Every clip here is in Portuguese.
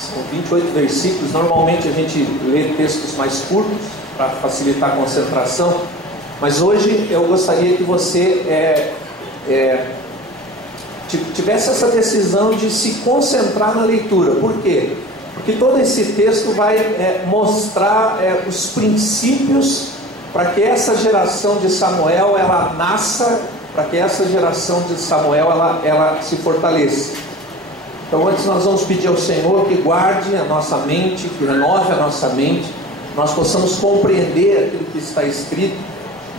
São 28 versículos. Normalmente a gente lê textos mais curtos para facilitar a concentração, mas hoje eu gostaria que você tivesse essa decisão de se concentrar na leitura. Por quê? Porque todo esse texto vai mostrar os princípios para que essa geração de Samuel ela nasça, para que essa geração de Samuel ela se fortaleça. Então antes nós vamos pedir ao Senhor que guarde a nossa mente, que renove a nossa mente, nós possamos compreender aquilo que está escrito,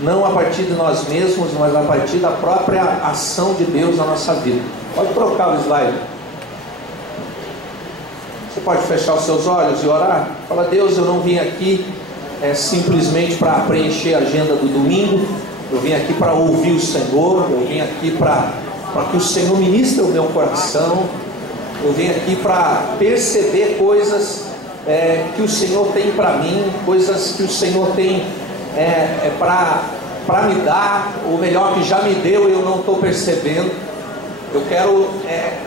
não a partir de nós mesmos, mas a partir da própria ação de Deus na nossa vida. Pode trocar o slide. Você pode fechar os seus olhos e orar. Fala: Deus, eu não vim aqui simplesmente para preencher a agenda do domingo. Eu vim aqui para ouvir o Senhor. Eu vim aqui para que o Senhor ministre o meu coração. Eu vim aqui para perceber coisas que o Senhor tem para mim, coisas que o Senhor tem para me dar, ou melhor, que já me deu e eu não estou percebendo. Eu quero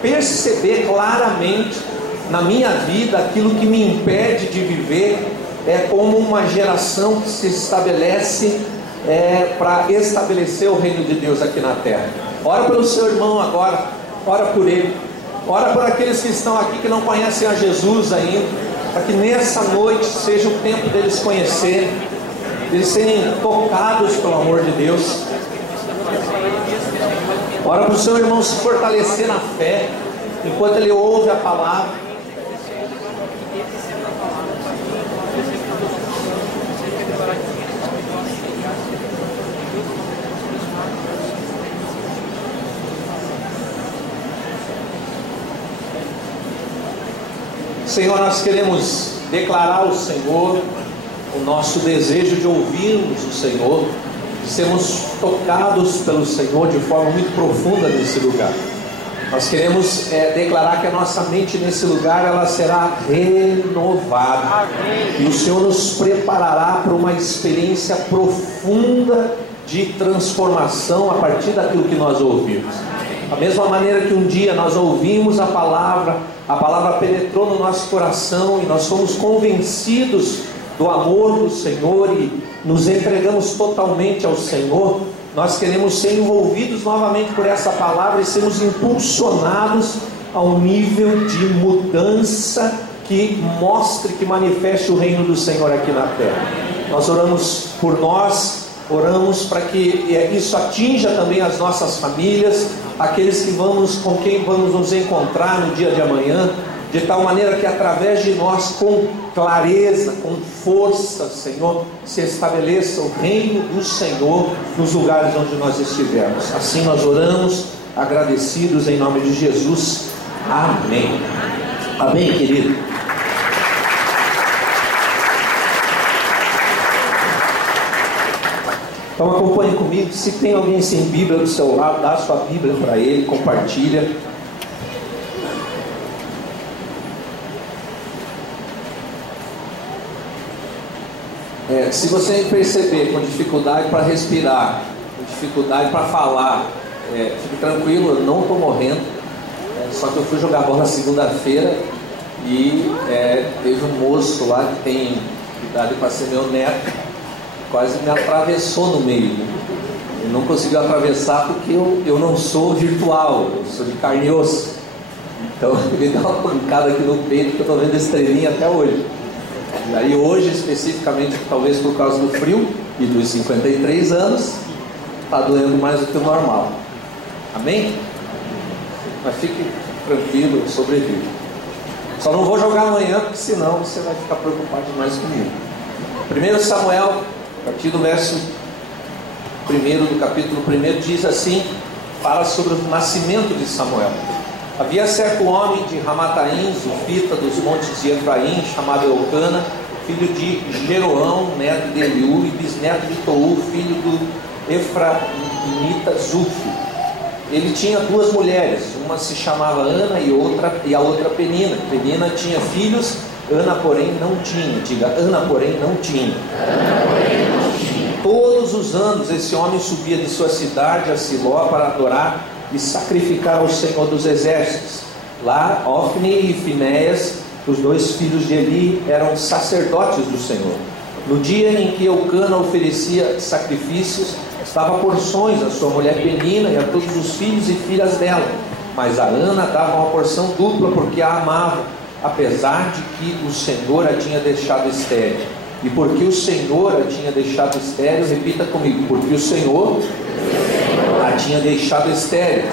perceber claramente na minha vida aquilo que me impede de viver como uma geração que se estabelece para estabelecer o reino de Deus aqui na terra. Ora pelo seu irmão agora, ora por ele, ora por aqueles que estão aqui que não conhecem a Jesus ainda, para que nessa noite seja o tempo deles conhecerem, eles serem tocados pelo amor de Deus. Ora para o seu irmão se fortalecer na fé, enquanto ele ouve a palavra. Senhor, nós queremos declarar ao Senhor o nosso desejo de ouvirmos o Senhor, de sermos tocados pelo Senhor de forma muito profunda nesse lugar. Nós queremos declarar que a nossa mente nesse lugar ela será renovada. Amém. E o Senhor nos preparará para uma experiência profunda de transformação a partir daquilo que nós ouvimos. Da mesma maneira que um dia nós ouvimos a palavra penetrou no nosso coração e nós fomos convencidos do amor do Senhor e nos entregamos totalmente ao Senhor. Nós queremos ser envolvidos novamente por essa palavra e sermos impulsionados a um nível de mudança que mostre, que manifeste o reino do Senhor aqui na terra. Nós oramos por nós, oramos para que isso atinja também as nossas famílias, aqueles com quem vamos nos encontrar no dia de amanhã, de tal maneira que através de nós, com clareza, com força, Senhor, se estabeleça o reino do Senhor nos lugares onde nós estivermos. Assim nós oramos, agradecidos em nome de Jesus. Amém. Amém, querido. Então acompanhe comigo. Se tem alguém sem Bíblia do seu lado, dá a sua Bíblia para ele, compartilha. Se você perceber com dificuldade para respirar, com dificuldade para falar, fique tranquilo, eu não estou morrendo. Só que eu fui jogar bola segunda-feira e teve um moço lá que tem idade para ser meu neto, quase me atravessou no meio. Ele não conseguiu atravessar porque eu não sou virtual, eu sou de carne e osso. Então ele deu uma pancada aqui no peito que eu estou vendo estrelinha até hoje. E aí hoje especificamente, talvez por causa do frio e dos 53 anos, está doendo mais do que o normal. Amém? Mas fique tranquilo, eu sobrevivo. Só não vou jogar amanhã, porque senão você vai ficar preocupado demais comigo. 1 Samuel, a partir do verso 1 do capítulo 1, diz assim, fala sobre o nascimento de Samuel. Havia certo homem de Ramataim, zufita dos montes de Efraim, chamado Eucana, filho de Jeroão, neto de Eliú, e bisneto de Tou, filho do Efraimita Zufi. Ele tinha duas mulheres, uma se chamava Ana e a outra Penina. Penina tinha filhos, Ana porém não tinha. Diga, Ana porém não tinha. Todos os anos esse homem subia de sua cidade a Siló para adorar e sacrificar ao Senhor dos Exércitos. Lá Ofni e Finéias, Os 2 filhos de Eli eram sacerdotes do Senhor. No dia em que Eucana oferecia sacrifícios, dava porções à sua mulher Penina e a todos os filhos e filhas dela. Mas a Ana dava uma porção dupla porque a amava, apesar de que o Senhor a tinha deixado estéril. E porque o Senhor a tinha deixado estéril, repita comigo, porque o Senhor a tinha deixado estéril.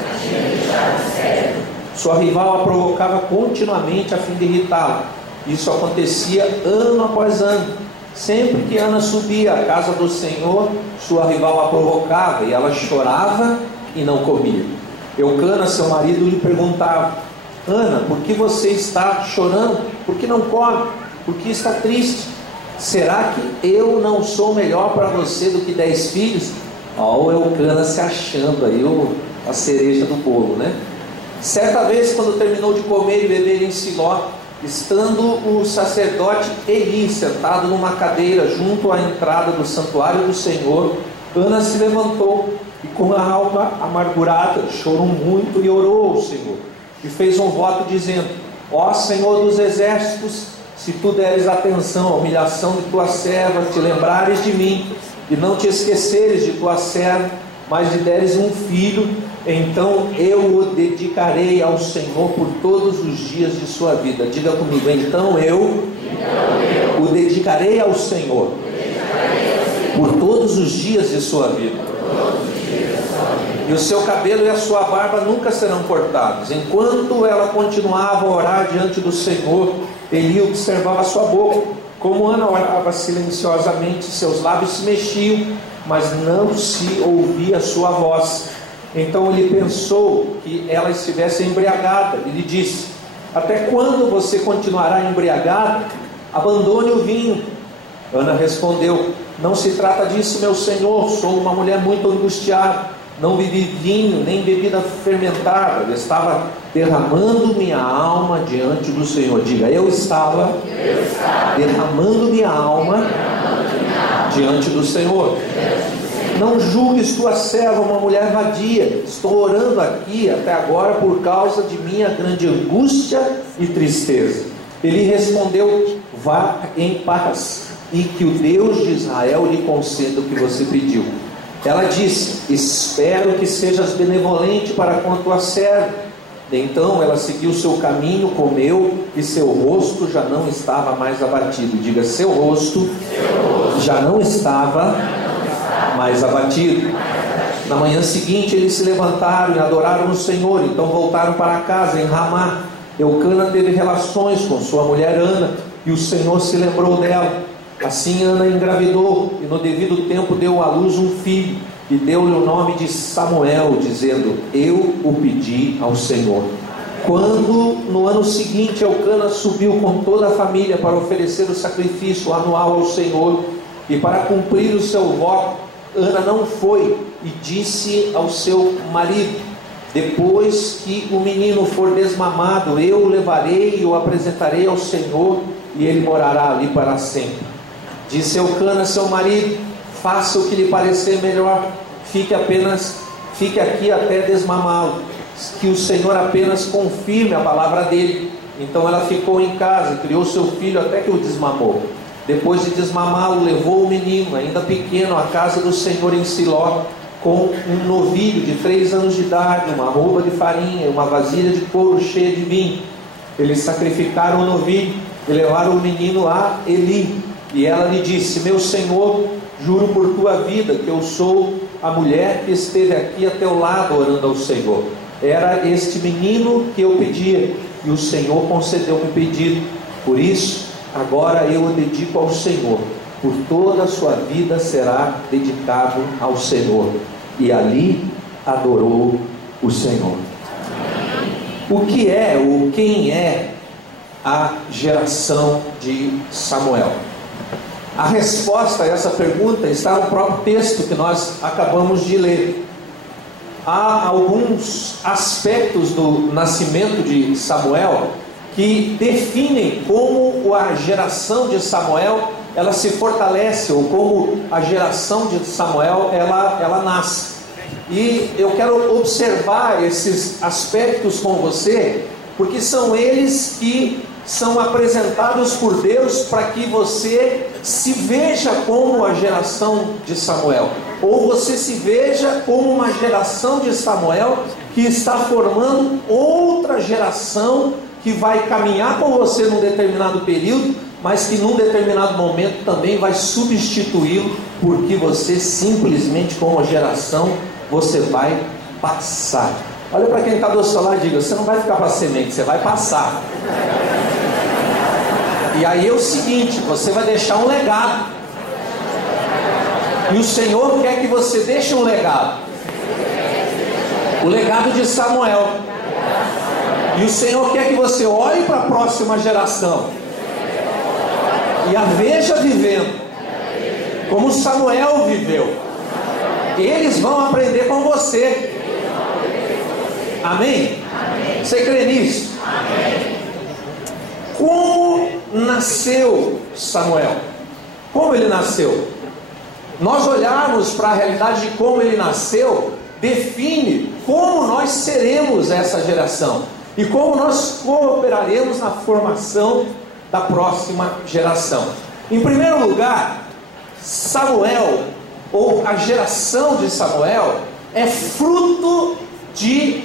Sua rival a provocava continuamente a fim de irritá-la. Isso acontecia ano após ano. Sempre que Ana subia à casa do Senhor, sua rival a provocava e ela chorava e não comia. Eucana, seu marido, lhe perguntava: Ana, por que você está chorando? Por que não come? Por que está triste? Será que eu não sou melhor para você do que 10 filhos? Ó, o Eucana se achando aí a cereja do bolo, né? Certa vez, quando terminou de comer e beber em Siló, estando o sacerdote Eli sentado numa cadeira junto à entrada do santuário do Senhor, Ana se levantou e com a alma amargurada chorou muito e orou ao Senhor e fez um voto dizendo: ó Senhor dos exércitos, se tu deres atenção à humilhação de tua serva, te lembrares de mim e não te esqueceres de tua serva, mas lhe deres um filho, então eu o dedicarei ao Senhor por todos os dias de sua vida. Diga comigo: então eu o dedicarei ao Senhor por todos os dias de sua vida. E o seu cabelo e a sua barba nunca serão cortados. Enquanto ela continuava a orar diante do Senhor, Eli observava sua boca. Como Ana orava silenciosamente, seus lábios se mexiam, mas não se ouvia a sua voz. Então ele pensou que ela estivesse embriagada e lhe disse: até quando você continuará embriagada? Abandone o vinho. Ana respondeu: não se trata disso, meu senhor, sou uma mulher muito angustiada, não bebi vinho nem bebida fermentada, eu estava derramando minha alma diante do Senhor. Diga: eu estava derramando minha alma diante do Senhor. Não julgues tua serva uma mulher vadia. Estou orando aqui até agora por causa de minha grande angústia e tristeza. Ele respondeu: vá em paz, e que o Deus de Israel lhe conceda o que você pediu. Ela disse: espero que sejas benevolente para com a tua serva. Então ela seguiu seu caminho, comeu, e seu rosto já não estava mais abatido. Diga: seu rosto já não estava mais abatido. Na manhã seguinte eles se levantaram e adoraram o Senhor. Então voltaram para casa em Ramá. Eucana teve relações com sua mulher Ana, e o Senhor se lembrou dela. Assim Ana engravidou e no devido tempo deu à luz um filho, e deu-lhe o nome de Samuel, dizendo: eu o pedi ao Senhor. Quando no ano seguinte Eucana subiu com toda a família para oferecer o sacrifício anual ao Senhor e para cumprir o seu voto, Ana não foi e disse ao seu marido: depois que o menino for desmamado, eu o levarei e o apresentarei ao Senhor, e ele morará ali para sempre. Disse Eucana, seu marido: faça o que lhe parecer melhor, fique aqui até desmamá-lo, que o Senhor apenas confirme a palavra dele. Então ela ficou em casa e criou seu filho até que o desmamou. Depois de desmamá-lo, levou o menino, ainda pequeno, à casa do Senhor em Siló, com um novilho de 3 anos de idade, uma arroba de farinha, uma vasilha de couro cheia de vinho. Eles sacrificaram o novilho e levaram o menino a Eli. E ela lhe disse: meu senhor, juro por tua vida que eu sou a mulher que esteve aqui a teu lado orando ao Senhor. Era este menino que eu pedia, e o Senhor concedeu-me o pedido. Por isso, agora eu o dedico ao Senhor. Por toda a sua vida será dedicado ao Senhor. E ali adorou o Senhor. O que é ou quem é a geração de Samuel? A resposta a essa pergunta está no próprio texto que nós acabamos de ler. Há alguns aspectos do nascimento de Samuel que definem como a geração de Samuel ela se fortalece, ou como a geração de Samuel ela nasce. E eu quero observar esses aspectos com você, porque são eles que são apresentados por Deus para que você se veja como a geração de Samuel, ou você se veja como uma geração de Samuel que está formando outra geração que vai caminhar com você num determinado período, mas que num determinado momento também vai substituí-lo, porque você simplesmente, como geração, você vai passar. Olha para quem está do seu lado e diga: você não vai ficar para semente, você vai passar. E aí é o seguinte, você vai deixar um legado, e o Senhor quer que você deixe um legado, o legado de Samuel. E o Senhor quer que você olhe para a próxima geração e a veja vivendo como Samuel viveu. Eles vão aprender com você. Amém? Você crê nisso? Como nasceu Samuel? Como ele nasceu? Nós olharmos para a realidade de como ele nasceu define como nós seremos essa geração e como nós cooperaremos na formação da próxima geração. Em primeiro lugar, Samuel, ou a geração de Samuel, é fruto de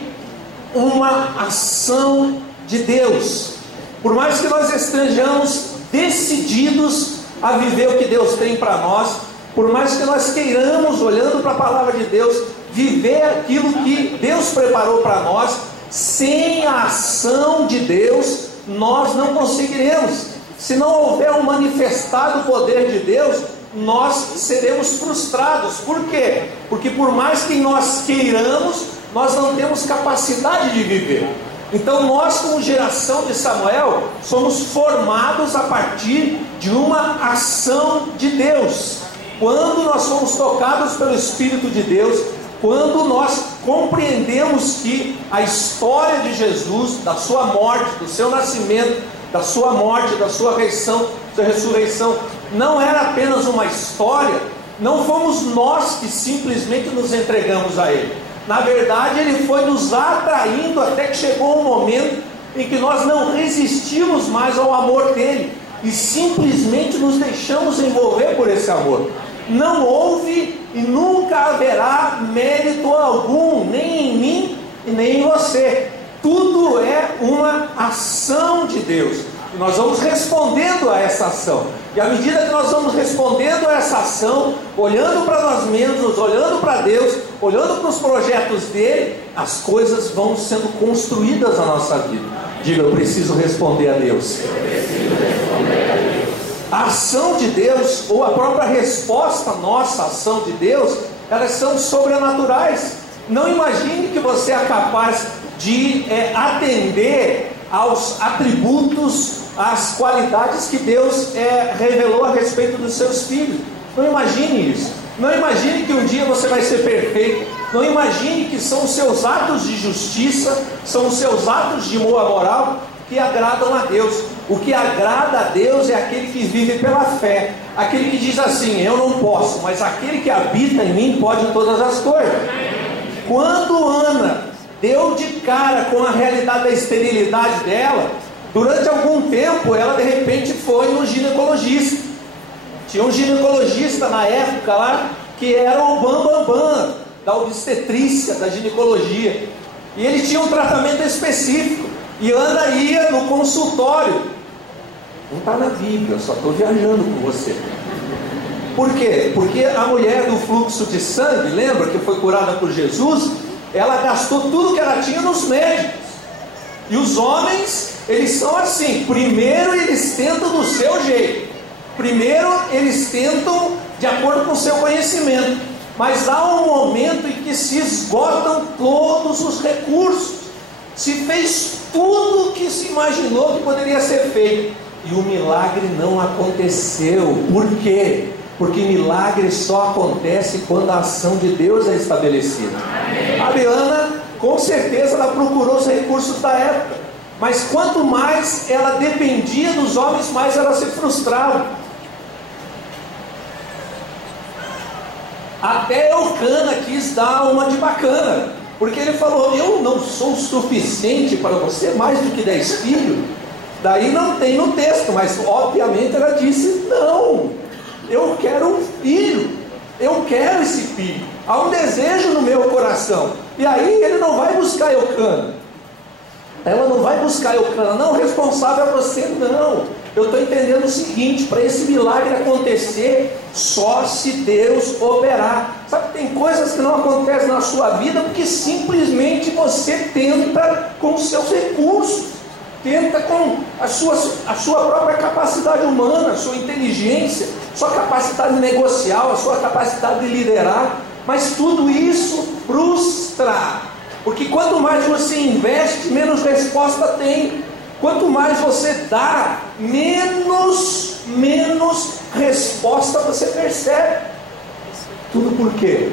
uma ação de Deus. Por mais que nós estejamos decididos a viver o que Deus tem para nós, por mais que nós queiramos, olhando para a palavra de Deus, viver aquilo que Deus preparou para nós, sem a ação de Deus, nós não conseguiremos. Se não houver um manifestado poder de Deus, nós seremos frustrados. Por quê? Porque por mais que nós queiramos, nós não temos capacidade de viver. Então nós, como geração de Samuel, somos formados a partir de uma ação de Deus. Quando nós somos tocados pelo Espírito de Deus, quando nós compreendemos que a história de Jesus, da sua morte, do seu nascimento, da sua morte, da sua ressurreição, não era apenas uma história, não fomos nós que simplesmente nos entregamos a Ele. Na verdade, Ele foi nos atraindo até que chegou um momento em que nós não resistimos mais ao amor dEle e simplesmente nos deixamos envolver por esse amor. Não houve e nunca haverá mérito algum, nem em mim e nem em você. Tudo é uma ação de Deus. E nós vamos respondendo a essa ação. E à medida que nós vamos respondendo a essa ação, olhando para nós mesmos, olhando para Deus, olhando para os projetos dele, as coisas vão sendo construídas na nossa vida. Diga: eu preciso responder a Deus. A ação de Deus, ou a própria resposta nossa à ação de Deus, elas são sobrenaturais. Não imagine que você é capaz de atender aos atributos, às qualidades que Deus revelou a respeito dos seus filhos. Não imagine isso. Não imagine que um dia você vai ser perfeito. Não imagine que são os seus atos de justiça, são os seus atos de boa moral que agradam a Deus. O que agrada a Deus é aquele que vive pela fé, aquele que diz assim: eu não posso, mas aquele que habita em mim pode todas as coisas. Quando Ana deu de cara com a realidade da esterilidade dela, durante algum tempo ela de repente foi no ginecologista. Tinha um ginecologista na época lá que era o bambambam da obstetrícia, da ginecologia, e ele tinha um tratamento específico. E Ana ia no consultório. Não está na Bíblia, eu só estou viajando com você. Por quê? Porque a mulher do fluxo de sangue, lembra que foi curada por Jesus? Ela gastou tudo que ela tinha nos médicos. E os homens, eles são assim: primeiro eles tentam do seu jeito, primeiro eles tentam de acordo com o seu conhecimento, mas há um momento em que se esgotam todos os recursos. Se fez tudo o que se imaginou que poderia ser feito, e o milagre não aconteceu. Por quê? Porque milagre só acontece quando a ação de Deus é estabelecida. A Ana, com certeza, ela procurou os recursos da época, mas quanto mais ela dependia dos homens, mais ela se frustrava. Até Eucana quis dar uma de bacana, porque ele falou: eu não sou suficiente para você, mais do que 10 filhos. Daí não tem no texto, mas obviamente ela disse: não, eu quero um filho, eu quero esse filho, há um desejo no meu coração. E aí ele não vai buscar Eucana, ela não vai buscar Eucana, não, o responsável é você, não. Eu estou entendendo o seguinte: para esse milagre acontecer, só se Deus operar. Sabe, tem coisas que não acontecem na sua vida porque simplesmente você tenta com os seus recursos, tenta com a sua própria capacidade humana, a sua inteligência, sua capacidade negocial, a sua capacidade de liderar, mas tudo isso frustra, porque quanto mais você investe, menos resposta tem. Quanto mais você dá, menos resposta você percebe. Tudo por quê?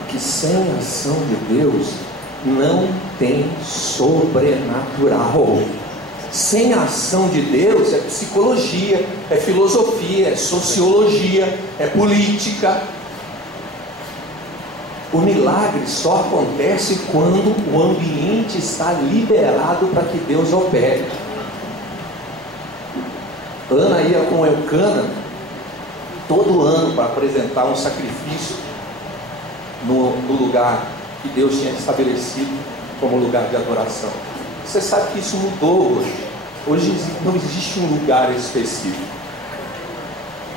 Porque sem a ação de Deus não tem sobrenatural. Sem a ação de Deus é psicologia, é filosofia, é sociologia, é política. O milagre só acontece quando o ambiente está liberado para que Deus opere. Ana ia com Eucana todo ano para apresentar um sacrifício no lugar que Deus tinha estabelecido como lugar de adoração. Você sabe que isso mudou hoje. Hoje não existe um lugar específico.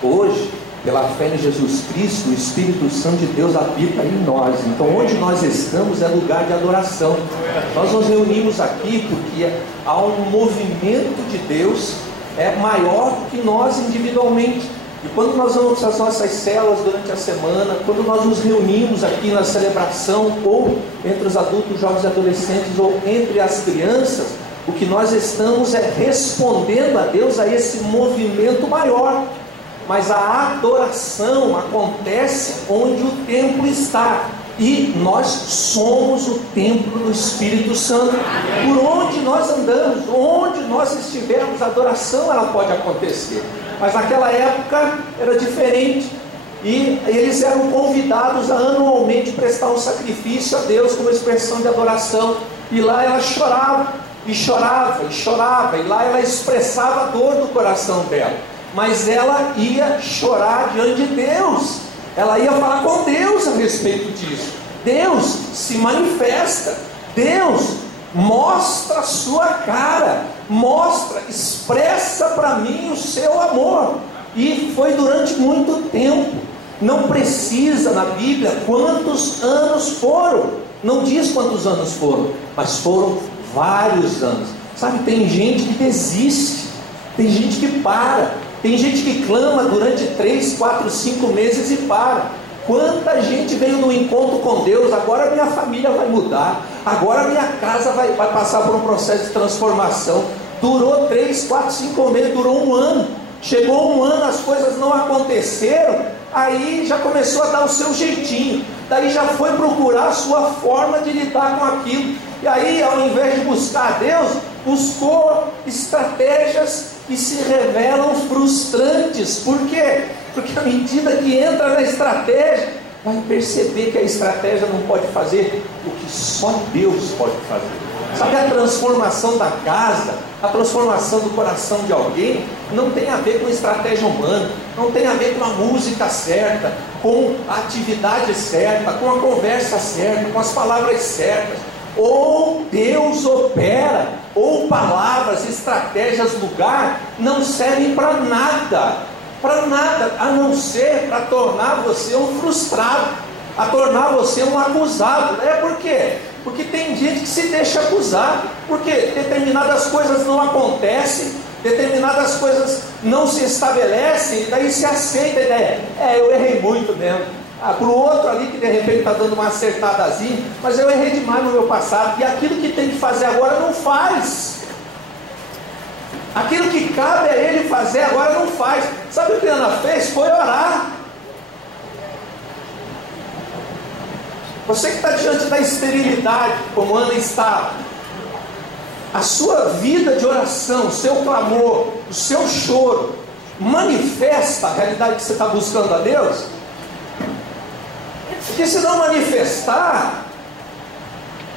Hoje, pela fé em Jesus Cristo, o Espírito Santo de Deus habita em nós. Então onde nós estamos é lugar de adoração. Nós nos reunimos aqui porque há um movimento de Deus maior do que nós individualmente. E quando nós vamos às nossas células durante a semana, quando nós nos reunimos aqui na celebração, ou entre os adultos, jovens e adolescentes, ou entre as crianças, o que nós estamos é respondendo a Deus, a esse movimento maior. Mas a adoração acontece onde o templo está, e nós somos o templo do Espírito Santo. Por onde nós andamos, onde nós estivermos, a adoração ela pode acontecer. Mas naquela época era diferente, e eles eram convidados a anualmente prestar um sacrifício a Deus como expressão de adoração. E lá ela chorava, e chorava, e chorava, e lá ela expressava a dor do coração dela. Mas ela ia chorar diante de Deus, ela ia falar com Deus a respeito disso. Deus se manifesta, Deus mostra a sua cara, mostra, expressa para mim o seu amor. E foi durante muito tempo. Não precisa na Bíblia quantos anos foram, não diz quantos anos foram, mas foram vários anos. Sabe, tem gente que desiste, tem gente que para, tem gente que clama durante 3, 4, 5 meses e para. Quanta gente veio no encontro com Deus: agora minha família vai mudar, agora minha casa vai passar por um processo de transformação. Durou 3, 4, 5 meses, durou um ano. Chegou um ano, as coisas não aconteceram, aí já começou a dar o seu jeitinho, daí já foi procurar a sua forma de lidar com aquilo. E aí, ao invés de buscar a Deus, buscou estratégias que se revelam frustrantes. Por quê? Porque à medida que entra na estratégia, vai perceber que a estratégia não pode fazer o que só Deus pode fazer. Sabe, a transformação da casa, a transformação do coração de alguém, não tem a ver com estratégia humana, não tem a ver com a música certa, com a atividade certa, com a conversa certa, com as palavras certas. Ou Deus opera, ou palavras, estratégias, lugar, não servem para nada, a não ser para tornar você um frustrado, a tornar você um acusado. Por quê? Porque tem gente que se deixa acusar, porque determinadas coisas não acontecem, determinadas coisas não se estabelecem, e daí se aceita a ideia: eu errei muito mesmo. Para o outro ali que de repente está dando uma acertadazinha, mas eu errei demais no meu passado, e aquilo que tem que fazer agora não faz. Aquilo que cabe a ele fazer agora não faz. Sabe o que Ana fez? Foi orar. Você que está diante da esterilidade, como Ana estava, a sua vida de oração, o seu clamor, o seu choro, manifesta a realidade que você está buscando a Deus? Porque se não manifestar,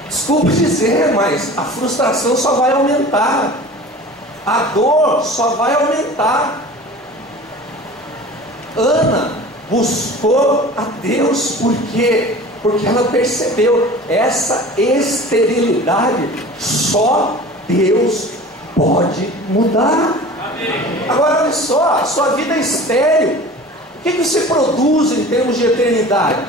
desculpe dizer, mas a frustração só vai aumentar. a dor só vai aumentar. Ana buscou a Deus, por quê? Porque ela percebeu, essa esterilidade só Deus pode mudar. Agora olha só, a sua vida é estéril. O que você produz em termos de eternidade?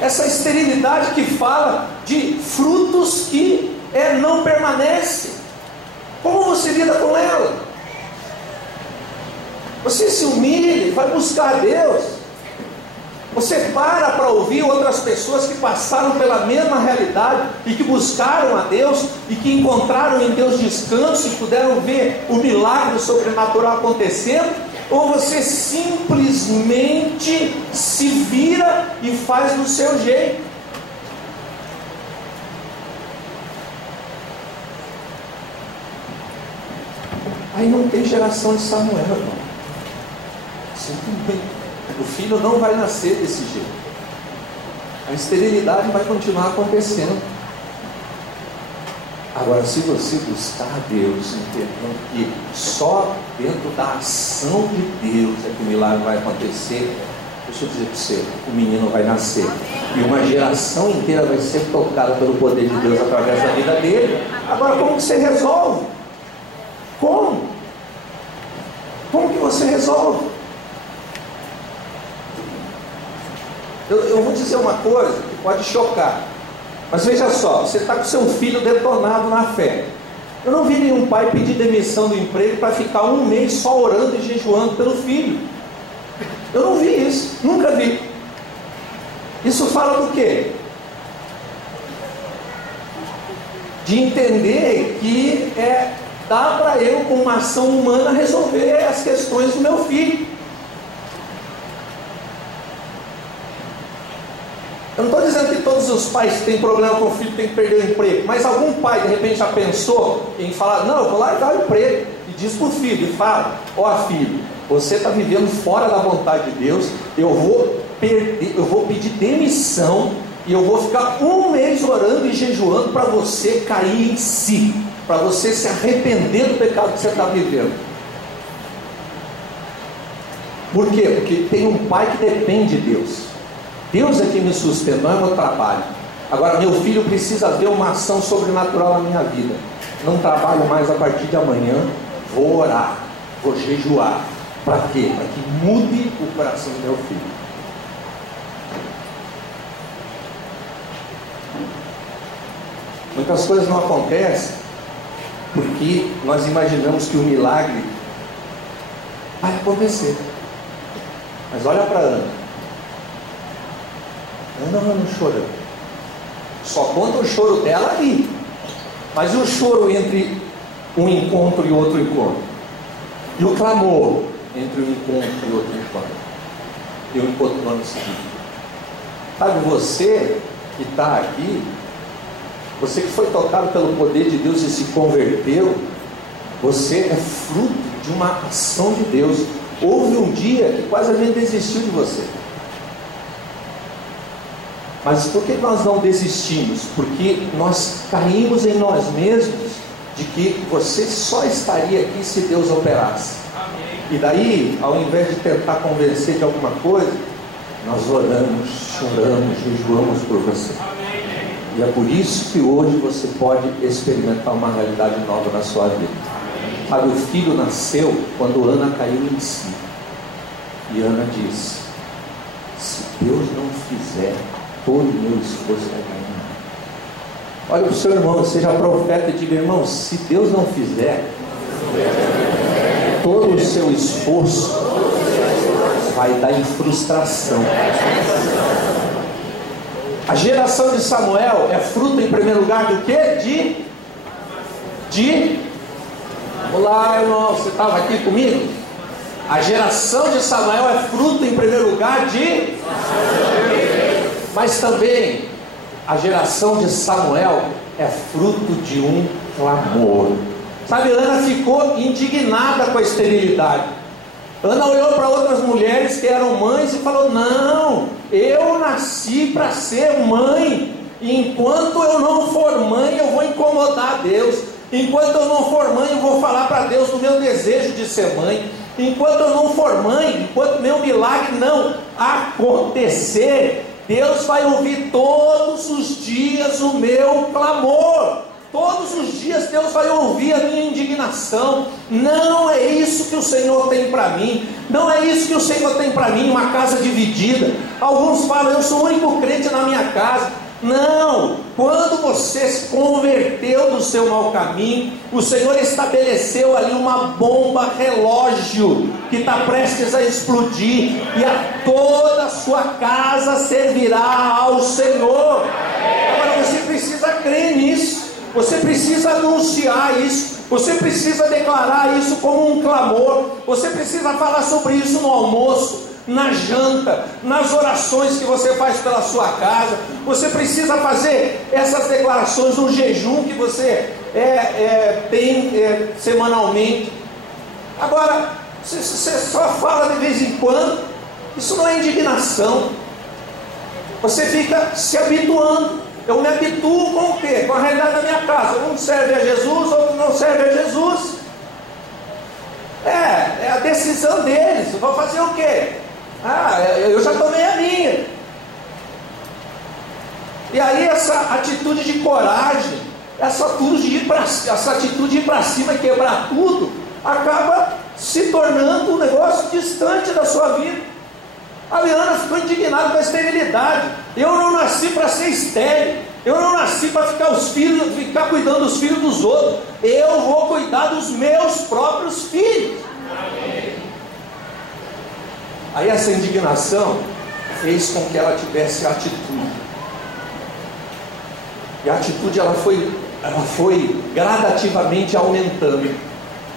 Essa esterilidade que fala de frutos que não permanecem. Como você lida com ela? Você se humilha e vai buscar a Deus. Você para ouvir outras pessoas que passaram pela mesma realidade e que buscaram a Deus e que encontraram em Deus descanso e puderam ver o milagre sobrenatural acontecendo? Ou você simplesmente se vira e faz do seu jeito? Aí não tem geração de Samuel, irmão. Simplesmente. O filho não vai nascer desse jeito. A esterilidade vai continuar acontecendo. Agora, se você buscar a Deus, entendendo que só dentro da ação de Deus é que o milagre vai acontecer, deixa eu dizer para você, o menino vai nascer. E uma geração inteira vai ser tocada pelo poder de Deus através da vida dele. Agora, como que você resolve? Como? Como que você resolve? Eu vou dizer uma coisa que pode chocar, mas veja só, você está com seu filho detonado na fé. Eu não vi nenhum pai pedir demissão do emprego para ficar um mês só orando e jejuando pelo filho. Eu não vi isso, nunca vi. Isso fala do quê? De entender que dá para eu, com uma ação humana, resolver as questões do meu filho. Eu não estou dizendo que todos os pais que têm problema com o filho têm que perder o emprego, mas algum pai de repente já pensou em falar: não, eu vou largar o emprego, e diz para o filho, e fala: ó filho, você está vivendo fora da vontade de Deus, eu vou pedir demissão, e eu vou ficar um mês orando e jejuando para você cair em si, para você se arrepender do pecado que você está vivendo. Por quê? Porque tem um pai que depende de Deus. Deus é que me sustenta, não é meu trabalho. Agora, meu filho precisa ver uma ação sobrenatural na minha vida. Não trabalho mais a partir de amanhã, vou orar, vou jejuar. Para quê? Para que mude o coração do meu filho. Muitas coisas não acontecem porque nós imaginamos que o milagre vai acontecer. Mas olha para Ana. Ana chorando. Só conta o choro dela ali. Mas e o choro entre um encontro e outro encontro? E o clamor entre um encontro e outro encontro? E o encontro no ano seguinte? Sabe, você que está aqui, você que foi tocado pelo poder de Deus e se converteu, você é fruto de uma ação de Deus. Houve um dia que quase a gente desistiu de você. Mas por que nós não desistimos? Porque nós caímos em nós mesmos de que você só estaria aqui se Deus operasse. E daí, ao invés de tentar convencer de alguma coisa, nós oramos, choramos, jejuamos por você. E é por isso que hoje você pode experimentar uma realidade nova na sua vida. Sabe, o filho nasceu quando Ana caiu em si. E Ana disse: se Deus não fizer, todo o meu esforço vai ganhar. Olha para o seu irmão, seja profeta e diga: irmão, se Deus não fizer, todo o seu esforço vai dar em frustração. A geração de Samuel é fruto, em primeiro lugar, do quê? Olá, irmão, você estava aqui comigo? A geração de Samuel é fruto, em primeiro lugar, mas também a geração de Samuel é fruto de um clamor. Sabe, Ana ficou indignada com a esterilidade. Ana olhou para outras mulheres que eram mães e falou: não, eu nasci para ser mãe, e enquanto eu não for mãe, eu vou incomodar a Deus. Enquanto eu não for mãe, eu vou falar para Deus do meu desejo de ser mãe. Enquanto eu não for mãe, enquanto meu milagre não acontecer, Deus vai ouvir todos os dias o meu clamor. Todos os dias Deus vai ouvir a minha indignação. Não é isso que o Senhor tem para mim. Não é isso que o Senhor tem para mim, uma casa dividida. Alguns falam, eu sou o único crente na minha casa. Não, quando você se converteu do seu mau caminho, o Senhor estabeleceu ali uma bomba relógio que está prestes a explodir, e a toda a sua casa servirá ao Senhor. Agora você precisa crer nisso, você precisa anunciar isso, você precisa declarar isso como um clamor, você precisa falar sobre isso no almoço, na janta, nas orações que você faz pela sua casa. Você precisa fazer essas declarações no jejum que você tem semanalmente. Agora, você só fala de vez em quando, isso não é indignação. Você fica se habituando. Eu me habituo com o quê? Com a realidade da minha casa. Um serve a Jesus, outro não serve a Jesus. É a decisão deles. Vou fazer o quê? Eu já tomei a minha. E aí essa atitude de coragem, essa atitude de ir para cima e quebrar tudo, acaba se tornando um negócio distante da sua vida. A Liana ficou indignada com a esterilidade. Eu não nasci para ser estéril. Eu não nasci para ficar cuidando dos filhos dos outros. Eu vou cuidar dos meus próprios filhos. Amém. Aí essa indignação fez com que ela tivesse atitude. E a atitude ela foi gradativamente aumentando.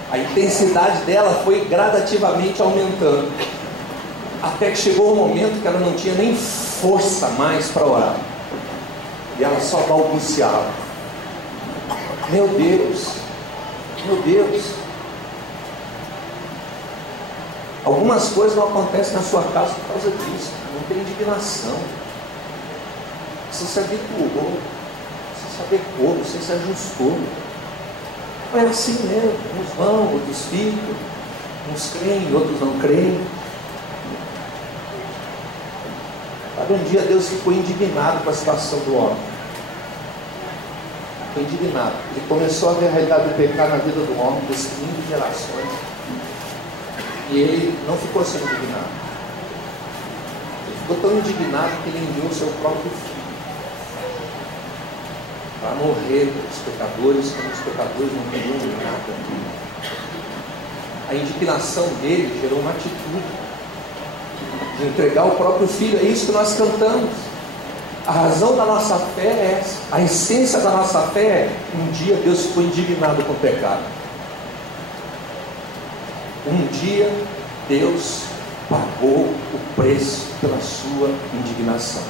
A intensidade dela foi gradativamente aumentando. Até que chegou um momento que ela não tinha nem força mais para orar. E ela só balbuciava. Meu Deus, meu Deus. Algumas coisas não acontecem na sua casa por causa disso. Não tem indignação. Você se habituou, você se adequou, você se ajustou. É assim mesmo. Uns vão, outros ficam. Uns creem, outros não creem. Sabe, um dia Deus ficou indignado com a situação do homem. Ficou indignado. Ele começou a ver a realidade do pecado na vida do homem, destruindo gerações. E ele não ficou assim indignado. Ele ficou tão indignado que ele enviou o seu próprio filho para morrer pelos pecadores, quando os pecadores não queriam nada. A indignação dele gerou uma atitude de entregar o próprio filho. É isso que nós cantamos. A razão da nossa fé é essa. A essência da nossa fé é: um dia Deus ficou indignado com o pecado. Um dia Deus pagou o preço pela sua indignação.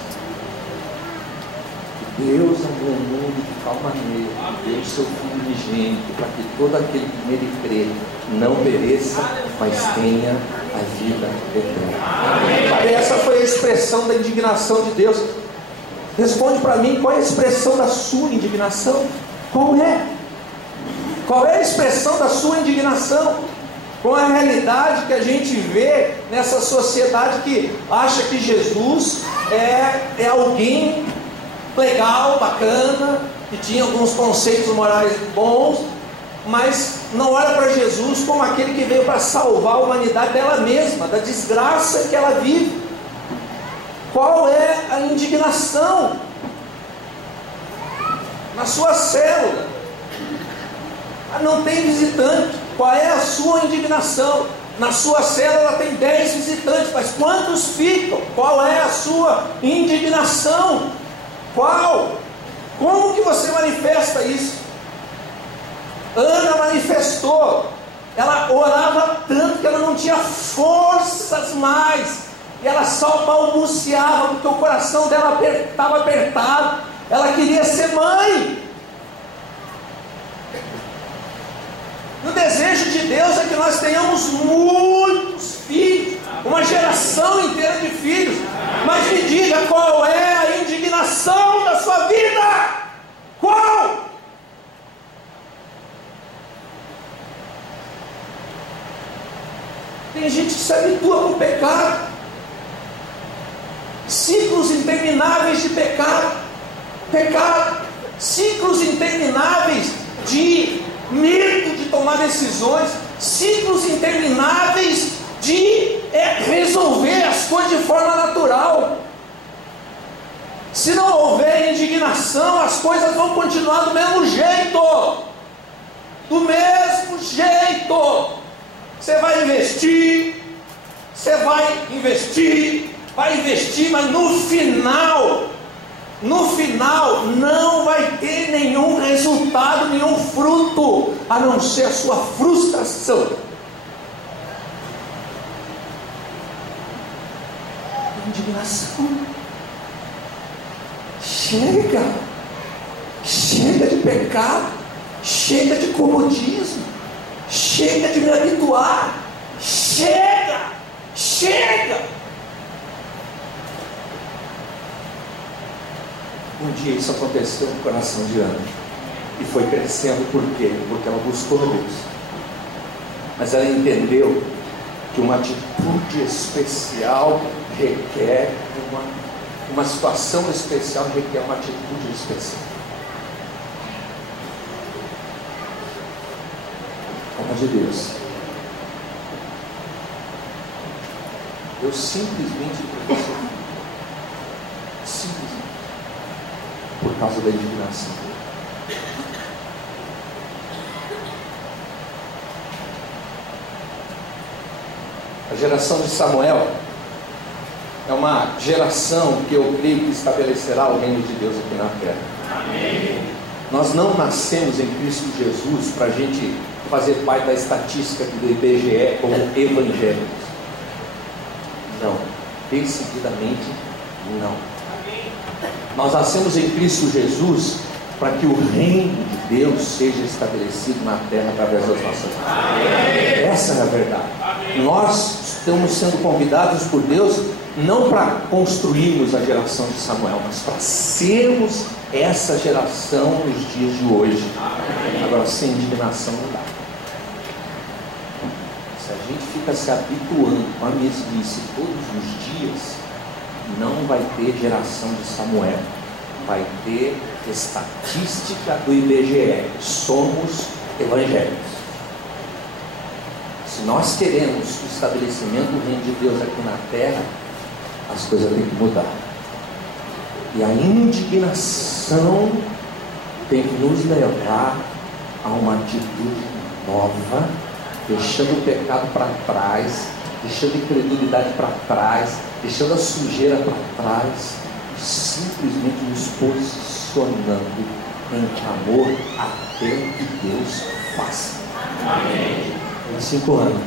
Deus amou o mundo de tal maneira que deu o seu Filho unigênito, para que todo aquele que nele crê não pereça, mas tenha a vida eterna. Essa foi a expressão da indignação de Deus. Responde para mim, qual é a expressão da sua indignação? Qual é? Qual é a expressão da sua indignação? Com a realidade que a gente vê nessa sociedade que acha que Jesus é alguém legal, bacana, que tinha alguns conceitos morais bons, mas não olha para Jesus como aquele que veio para salvar a humanidade dela mesma, da desgraça que ela vive. Qual é a indignação na sua célula? Não tem visitante. Qual é a sua indignação? Na sua célula tem 10 visitantes, mas quantos ficam? Qual é a sua indignação? Qual? Como que você manifesta isso? Ana manifestou. Ela orava tanto que ela não tinha forças mais. E ela só balbuciava, porque o coração dela estava apertado. Ela queria ser mãe. E o desejo de Deus é que nós tenhamos muitos filhos, uma geração inteira de filhos. Mas me diga, qual é a indignação da sua vida? Qual? Tem gente que se habitua com o pecado, ciclos intermináveis de pecado, ciclos intermináveis de medo de tomar decisões, ciclos intermináveis de resolver as coisas de forma natural. Se não houver indignação, as coisas vão continuar do mesmo jeito. Do mesmo jeito. Você vai investir, mas no final não vai ter nenhum resultado, nenhum fruto, a não ser a sua frustração. Indignação. Chega de pecado, chega de comodismo, chega de me habituar, chega. Um dia isso aconteceu no coração de Ana, e foi crescendo. Por quê? Porque ela buscou Deus, mas ela entendeu que uma atitude especial requer uma situação especial, requer uma atitude especial. Palavra de Deus. Eu simplesmente por causa da indignação. A geração de Samuel é uma geração que eu creio que estabelecerá o reino de Deus aqui na terra. Amém. Nós não nascemos em Cristo Jesus para a gente fazer parte da estatística do IBGE como evangélicos. Não, decididamente não. Nós nascemos em Cristo Jesus para que o reino de Deus seja estabelecido na terra através das nossas vidas. Essa é a verdade. Nós estamos sendo convidados por Deus não para construirmos a geração de Samuel, mas para sermos essa geração nos dias de hoje. Agora, sem indignação não dá. Se a gente fica se habituando com a mesmice todos os dias, não vai ter geração de Samuel, vai ter estatística do IBGE. Somos evangélicos. Se nós queremos o estabelecimento do reino de Deus aqui na terra, as coisas têm que mudar. E a indignação tem que nos levar a uma atitude nova, deixando o pecado para trás, deixando a incredulidade para trás, deixando a sujeira para trás, e simplesmente nos posicionando em clamor até que Deus faça. Amém. Em 5 anos.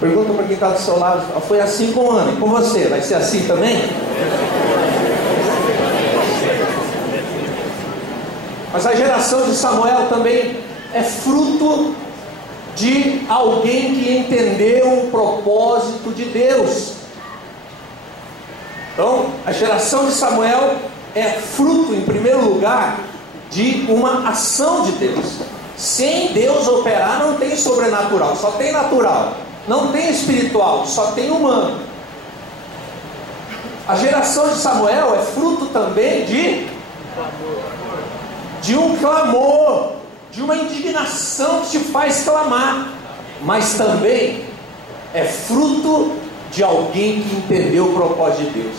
Pergunta para quem está do seu lado: foi assim com Ana, e com você? Vai ser assim também? Mas a geração de Samuel também é fruto de alguém que entendeu o propósito de Deus. Então, a geração de Samuel é fruto, em primeiro lugar, de uma ação de Deus. Sem Deus operar, não tem sobrenatural, só tem natural. Não tem espiritual, só tem humano. A geração de Samuel é fruto também de um clamor, de uma indignação que te faz clamar, mas também é fruto de alguém que entendeu o propósito de Deus.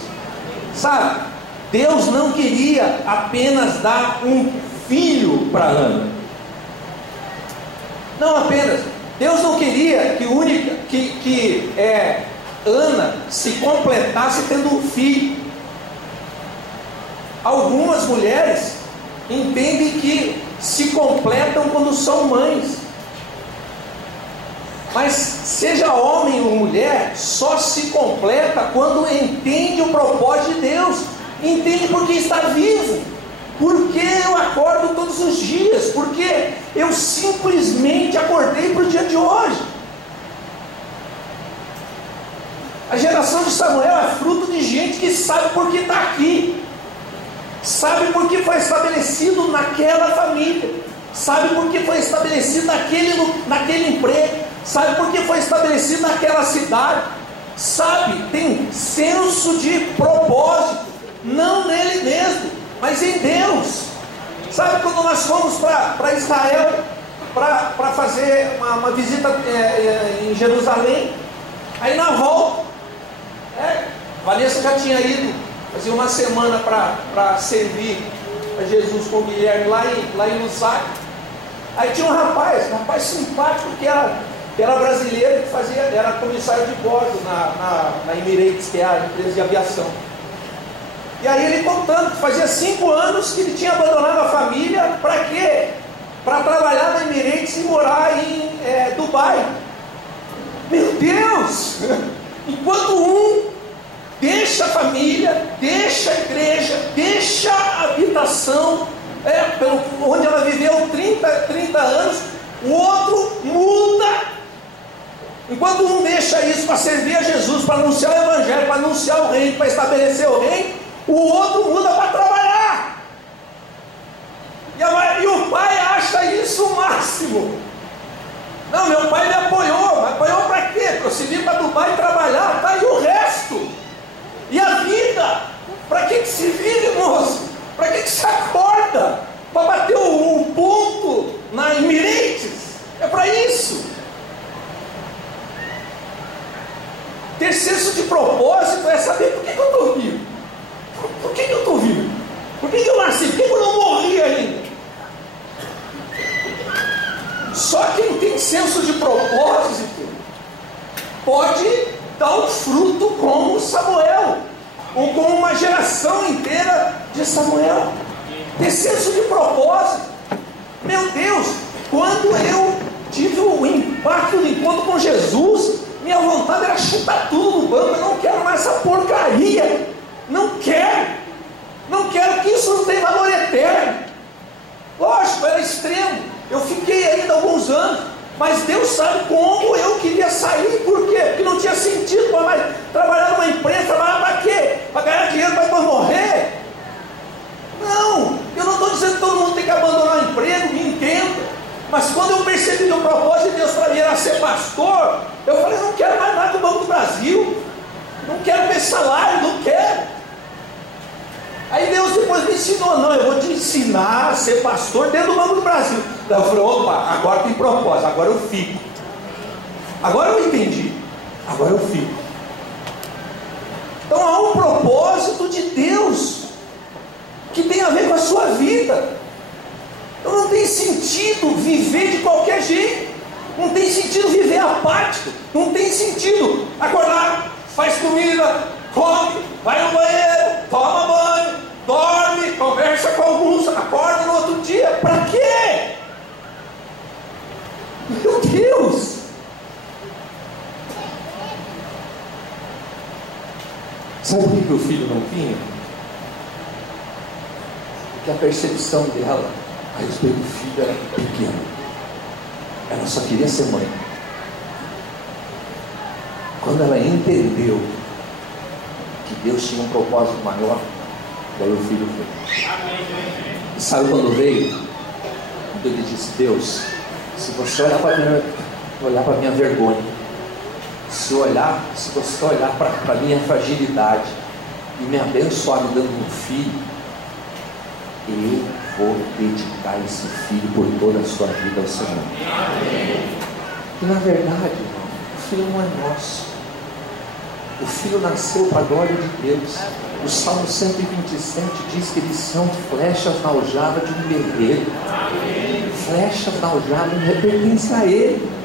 Sabe, Deus não queria apenas dar um filho para Ana. Não apenas. Deus não queria que Ana se completasse tendo um filho. Algumas mulheres entendem que se completam quando são mães. Mas seja homem ou mulher, só se completa quando entende o propósito de Deus. Entende porque está vivo. Porque eu acordo todos os dias. Porque eu simplesmente acordei para o dia de hoje. A geração de Samuel é fruto de gente que sabe por que está aqui. Sabe por que foi estabelecido naquela família. sabe por que foi estabelecido naquele emprego, sabe por que foi estabelecido naquela cidade, sabe, tem senso de propósito, não nele mesmo, mas em Deus. Sabe quando nós fomos para Israel, para fazer uma visita em Jerusalém, aí na volta, Vanessa já tinha ido, fazia uma semana para servir a Jesus com o Guilherme lá em Lussac. Aí tinha um rapaz simpático que era brasileiro, que era comissário de bordo na Emirates, que é a empresa de aviação. E aí ele contando que fazia 5 anos que ele tinha abandonado a família, para quê? Para trabalhar na Emirates e morar em Dubai. Meu Deus! Enquanto um deixa a família, deixa a igreja, deixa a habitação, onde ela viveu 30 anos, o outro muda. Enquanto um deixa isso para servir a Jesus, para anunciar o Evangelho, para anunciar o reino, para estabelecer o reino, o outro muda para trabalhar. E o pai acha isso o máximo. Não, meu pai me apoiou. Apoiou para quê? Para eu vir para Dubai trabalhar, tá? E o resto? E a vida? Para que se vive, moço? Para que se acorda? Para bater o ponto na Emirates? É para isso. Ter senso de propósito é saber por que eu estou vivo. Por que eu estou vivo? Por que eu nasci? Por que eu não morri ainda? Só quem tem senso de propósito pode dar um fruto como Samuel, ou como uma geração inteira de Samuel. Ter senso de propósito. Meu Deus, quando eu tive o impacto do encontro com Jesus, minha vontade era chutar tudo no banco. Eu não quero mais essa porcaria. Não quero que isso não tenha valor eterno. Lógico, era extremo. Eu fiquei ainda alguns anos, mas Deus sabe como eu queria sair. Por quê? Porque não tinha sentido para mais trabalhar numa empresa. Trabalhar para quê? Para ganhar dinheiro, para depois morrer? Não, eu não estou dizendo que todo mundo tem que abandonar o emprego, me entenda. Mas quando eu percebi que o propósito de Deus para mim era ser pastor, eu falei, não quero mais nada do Banco do Brasil, não quero ter salário, não quero. Aí Deus depois me ensinou, não, eu vou te ensinar a ser pastor dentro do Banco do Brasil. Daí eu falei, opa, agora tem propósito, agora eu fico. Agora eu entendi, agora eu fico. Então há um propósito de Deus que tem a ver com a sua vida. Então não tem sentido viver de qualquer jeito, não tem sentido viver apático, não tem sentido acordar, faz comida, come, vai no banheiro, toma banho, dorme, conversa com alguns, acorda no outro dia. Para quê? Meu Deus! Sabe por que o filho não vinha? Porque a percepção dela a respeito do filho era pequena. Ela só queria ser mãe. Quando ela entendeu que Deus tinha um propósito maior, daí o filho veio. E sabe quando veio? Quando ele disse, Deus, se você olhar para a minha vergonha, se você olhar para a minha fragilidade e me abençoar me dando um filho, eu vou dedicar esse filho por toda a sua vida ao Senhor. E na verdade, irmão, o filho não é nosso. O filho nasceu para a glória de Deus. O Salmo 127 diz que eles são flechas na aljava de um guerreiro. Flechas na aljava pertencem a ele.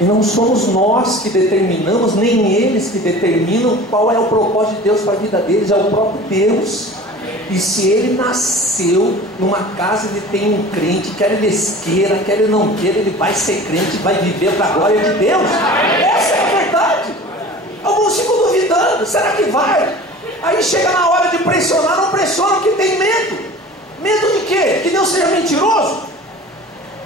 E não somos nós que determinamos, nem eles que determinam qual é o propósito de Deus para a vida deles, é o próprio Deus. E se ele nasceu numa casa que tem um crente, quer ele queira, quer ele não queira, ele vai ser crente, vai viver para a glória de Deus. Essa é a verdade. Alguns ficam duvidando, será que vai? Aí chega na hora de pressionar, não pressiona porque tem medo. Medo de quê? Que Deus seja mentiroso?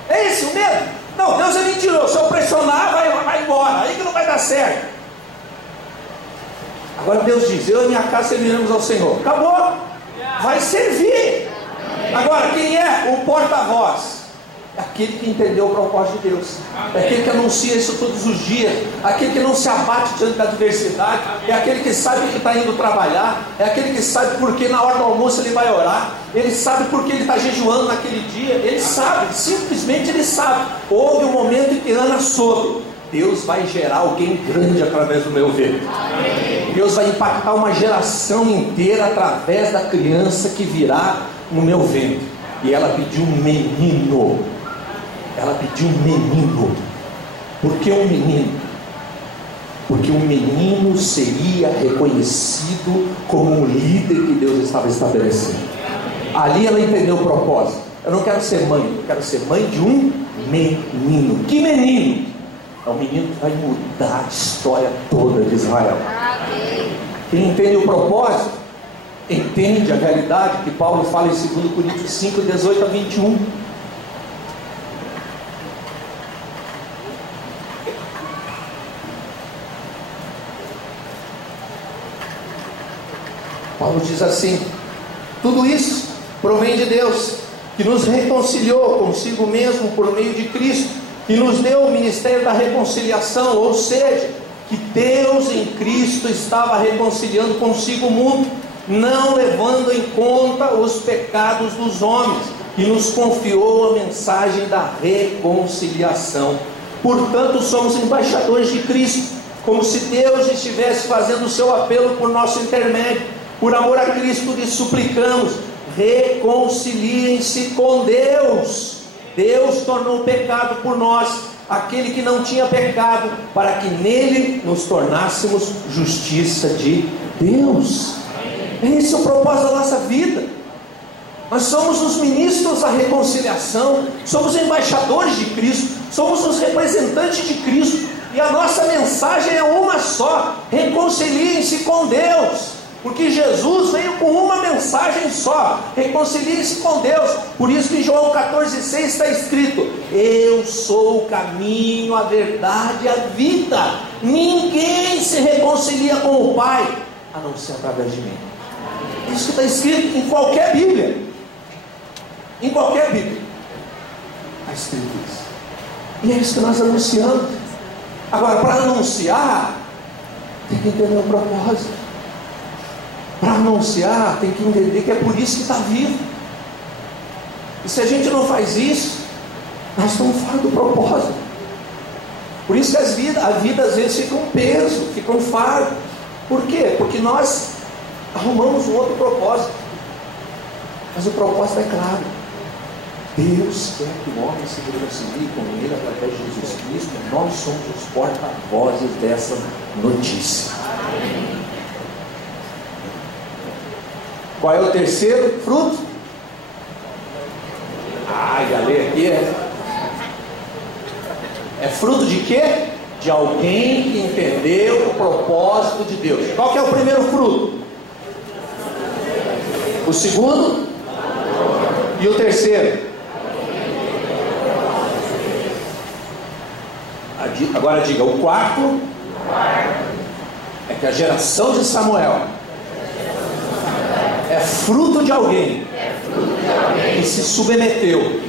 É esse o medo? Não, Deus é mentiroso, se eu pressionar vai embora, aí que não vai dar certo. Agora Deus diz, eu e minha casa serviremos ao Senhor. Acabou, vai servir. Agora quem é o porta-voz? É aquele que entendeu o propósito de Deus. É aquele que anuncia isso todos os dias. É aquele que não se abate diante da adversidade. É aquele que sabe que está indo trabalhar. É aquele que sabe porque na hora do almoço ele vai orar. Ele sabe porque ele está jejuando naquele dia. Ele sabe, simplesmente ele sabe. Houve um momento em que Ana soube: Deus vai gerar alguém grande através do meu ventre. Deus vai impactar uma geração inteira através da criança que virá no meu ventre. E ela pediu um menino. Ela pediu um menino. Por que um menino? Porque um menino seria reconhecido como um líder que Deus estava estabelecendo. Ali ela entendeu o propósito. Eu não quero ser mãe, eu quero ser mãe de um menino. Que menino? É um menino que vai mudar a história toda de Israel. Quem entende o propósito, entende a realidade que Paulo fala em 2 Coríntios 5, 18 a 21. Paulo diz assim: tudo isso provém de Deus, que nos reconciliou consigo mesmo por meio de Cristo, e nos deu o ministério da reconciliação, ou seja, que Deus em Cristo estava reconciliando consigo o mundo, não levando em conta os pecados dos homens, e nos confiou a mensagem da reconciliação. Portanto, somos embaixadores de Cristo, como se Deus estivesse fazendo o seu apelo por nosso intermédio. Por amor a Cristo lhes suplicamos: reconciliem-se com Deus. Deus tornou pecado por nós aquele que não tinha pecado, para que nele nos tornássemos justiça de Deus. Esse é o propósito da nossa vida. Nós somos os ministros da reconciliação, somos embaixadores de Cristo, somos os representantes de Cristo, e a nossa mensagem é uma só: reconciliem-se com Deus. Porque Jesus veio com uma mensagem só: reconciliem-se com Deus. Por isso que em João 14,6 está escrito: eu sou o caminho, a verdade e a vida. Ninguém se reconcilia com o Pai a não ser através de mim. Isso está escrito em qualquer Bíblia. Em qualquer Bíblia está escrito isso. E é isso que nós anunciamos. Agora, para anunciar, tem que entender o propósito. Para anunciar, tem que entender que é por isso que está vivo. E se a gente não faz isso, nós estamos fora do propósito. Por isso que a vida às vezes fica um peso, fica um fardo. Por quê? Porque nós arrumamos um outro propósito. Mas o propósito é claro: Deus quer que o homem se reconcilie com Ele através de Jesus Cristo. Nós somos os porta-vozes dessa notícia. Qual é o terceiro fruto? Já lê aqui. É fruto de quê? De alguém que entendeu o propósito de Deus. Qual que é o primeiro fruto? O segundo? E o terceiro? Agora diga: o quarto é que a geração de Samuel é fruto de alguém que se submeteu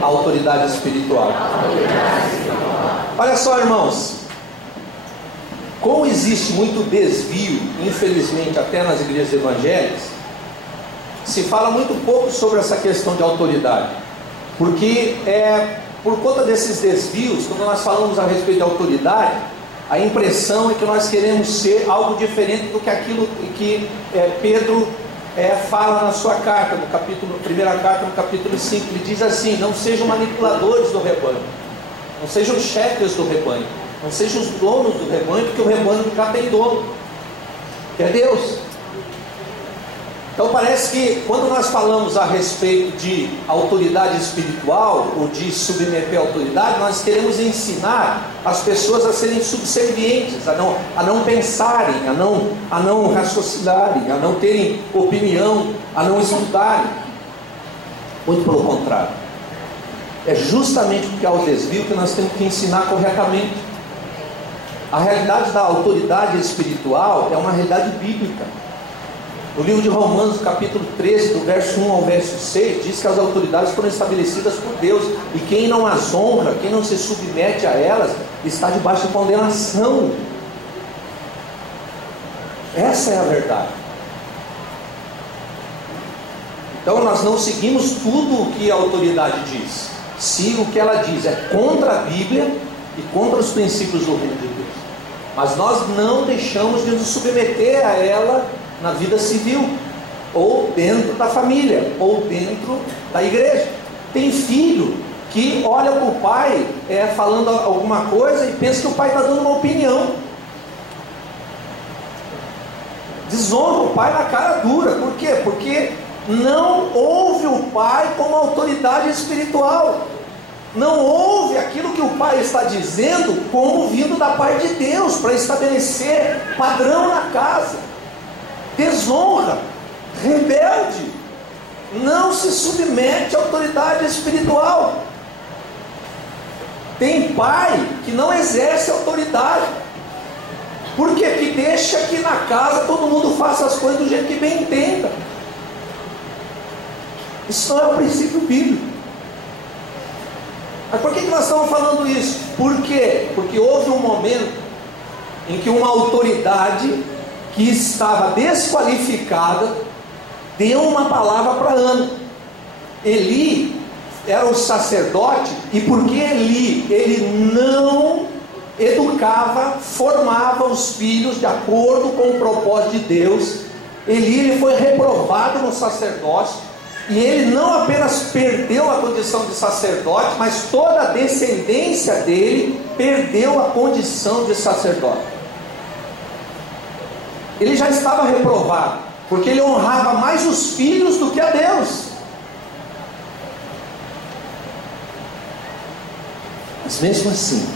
à autoridade espiritual. Olha só, irmãos, como existe muito desvio, infelizmente, até nas igrejas evangélicas, se fala muito pouco sobre essa questão de autoridade, porque por conta desses desvios, quando nós falamos a respeito de autoridade, a impressão é que nós queremos ser algo diferente do que aquilo que Pedro fala na sua carta, primeira carta, no capítulo 5. Ele diz assim: não sejam manipuladores do rebanho, não sejam chefes do rebanho, não sejam os donos do rebanho, porque o rebanho já tem dono, que é Deus. Então parece que quando nós falamos a respeito de autoridade espiritual, ou de submeter a autoridade, nós queremos ensinar as pessoas a serem subservientes, a não pensarem, a não raciocinarem, a não terem opinião, a não estudarem. Muito pelo contrário. É justamente porque há o desvio que nós temos que ensinar corretamente. A realidade da autoridade espiritual é uma realidade bíblica. No livro de Romanos, capítulo 13, do verso 1 ao verso 6, diz que as autoridades foram estabelecidas por Deus, e quem não as honra, quem não se submete a elas, está debaixo de condenação. Essa é a verdade. Então nós não seguimos tudo o que a autoridade diz, se o que ela diz é contra a Bíblia e contra os princípios do reino de Deus. Mas nós não deixamos de nos submeter a ela na vida civil, ou dentro da família, ou dentro da igreja. Tem filho que olha para o pai falando alguma coisa e pensa que o pai está dando uma opinião. Desonra o pai na cara dura. Por quê? Porque não ouve o pai como autoridade espiritual. Não ouve aquilo que o pai está dizendo como vindo da parte de Deus, para estabelecer padrão na casa. Desonra, rebelde, não se submete à autoridade espiritual. Tem pai que não exerce autoridade. Por quê? Que deixa que na casa todo mundo faça as coisas do jeito que bem entenda. Isso não é o princípio bíblico. Mas por que nós estamos falando isso? Por quê? Porque houve um momento em que uma autoridade que estava desqualificada deu uma palavra para Ana. Eli era o sacerdote, e porque ele não educava, formava os filhos de acordo com o propósito de Deus, ele foi reprovado no sacerdócio, e ele não apenas perdeu a condição de sacerdote, mas toda a descendência dele perdeu a condição de sacerdote. Ele já estava reprovado, porque ele honrava mais os filhos do que a Deus. Mas mesmo assim,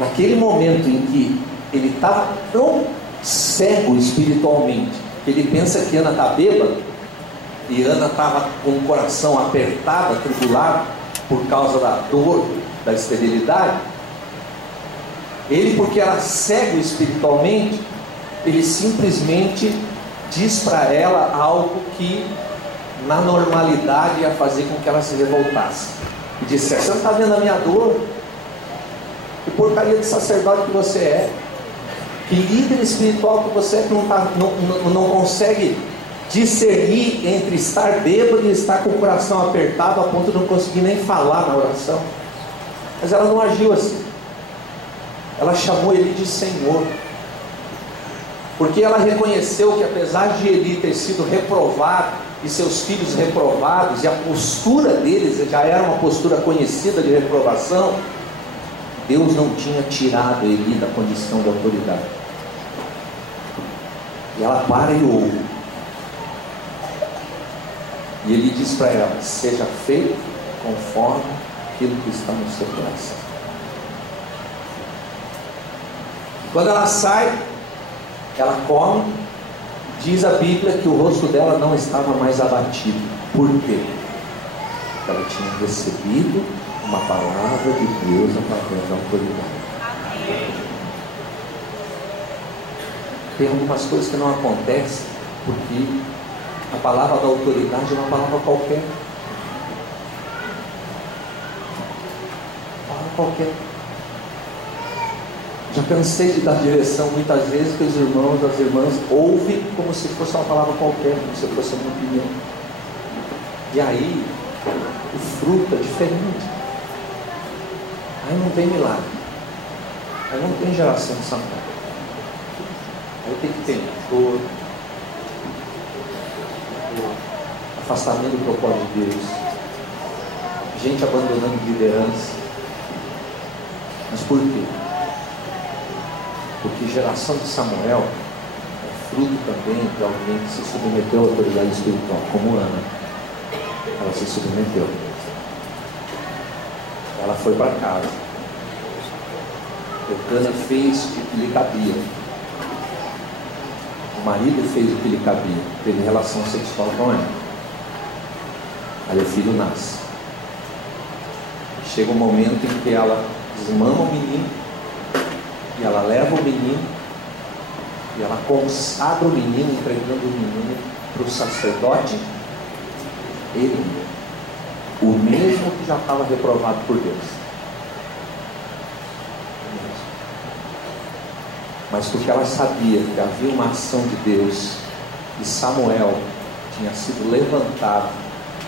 naquele momento em que ele estava tão cego espiritualmente, que ele pensa que Ana está bêbada, e Ana estava com o coração apertado, atribulado, por causa da dor, da esterilidade, ele, porque era cego espiritualmente, ele simplesmente diz para ela algo que na normalidade ia fazer com que ela se revoltasse, e disse: você não está vendo a minha dor? Que porcaria de sacerdote que você é, que líder espiritual que você é, que não consegue discernir entre estar bêbado e estar com o coração apertado a ponto de não conseguir nem falar na oração. Mas ela não agiu assim. Ela chamou ele de Senhor, porque ela reconheceu que apesar de Eli ter sido reprovado e seus filhos reprovados, e a postura deles já era uma postura conhecida de reprovação, Deus não tinha tirado Eli da condição de autoridade. E ela para e ouve, e ele diz para ela: seja feito conforme aquilo que está no seu coração. Quando ela sai, ela come. Diz a Bíblia que o rosto dela não estava mais abatido. Por quê? Porque ela tinha recebido uma palavra de Deus através da autoridade. Tem algumas coisas que não acontecem porque a palavra da autoridade é uma palavra qualquer. Palavra qualquer. Já cansei de dar direção muitas vezes que os irmãos e as irmãs ouvem como se fosse uma palavra qualquer, como se fosse uma opinião. E aí o fruto é diferente. Aí não tem milagre. Aí não tem geração de Samuel. Aí tem que ter dor, afastamento do propósito de Deus, gente abandonando liderança. Mas por quê? Porque geração de Samuel é fruto também de alguém que se submeteu à autoridade espiritual, como Ana. Ela se submeteu. Ela foi para casa. Eucana fez o que lhe cabia. O marido fez o que lhe cabia. Teve relação sexual com ela. Aí o filho nasce. Chega um momento em que ela desmama o menino, e ela leva o menino E ela consagra o menino, entregando o menino para o sacerdote, ele, o mesmo que já estava reprovado por Deus. Mas porque ela sabia que havia uma ação de Deus, e Samuel tinha sido levantado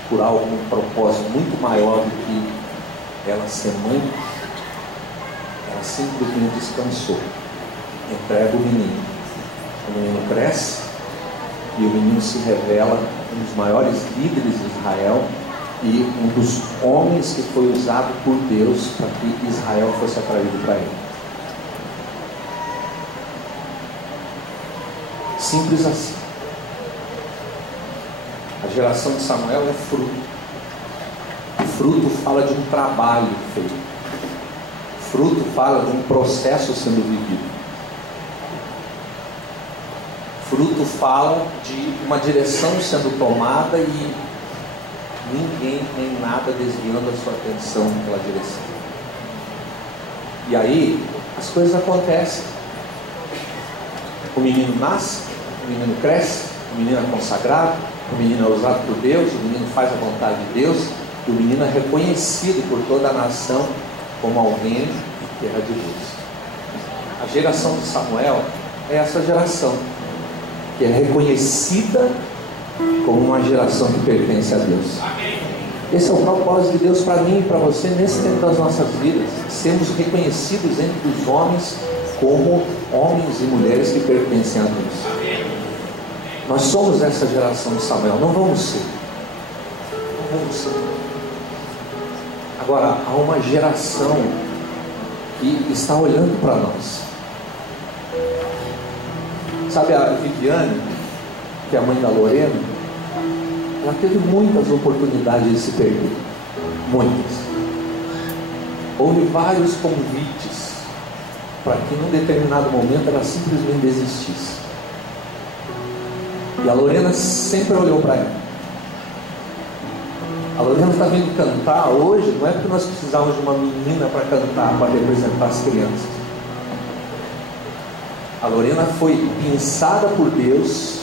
por algum propósito muito maior do que ela ser mãe, ela simplesmente descansou, entrega o menino. O menino cresce e o menino se revela um dos maiores líderes de Israel e um dos homens que foi usado por Deus para que Israel fosse atraído para ele. Simples assim. A geração de Samuel é fruto. O fruto fala de um trabalho feito. O fruto fala de um processo sendo vivido. O fruto fala de uma direção sendo tomada e ninguém nem nada desviando a sua atenção pela direção. E aí as coisas acontecem. O menino nasce, o menino cresce, o menino é consagrado, o menino é usado por Deus, o menino faz a vontade de Deus, e o menino é reconhecido por toda a nação como alguém que era de Deus. A geração de Samuel é essa geração que é reconhecida como uma geração que pertence a Deus. Esse é o propósito de Deus para mim e para você nesse tempo das nossas vidas, sermos reconhecidos entre os homens como homens e mulheres que pertencem a Deus. Nós somos essa geração de Samuel, não vamos ser. Não vamos ser. Agora, há uma geração que está olhando para nós. Sabe a Viviane, que é a mãe da Lorena, ela teve muitas oportunidades de se perder. Muitas. Houve vários convites para que num determinado momento ela simplesmente desistisse. E a Lorena sempre olhou para ela. A Lorena está vindo cantar hoje, não é porque nós precisávamos de uma menina para cantar, para representar as crianças. A Lorena foi pensada por Deus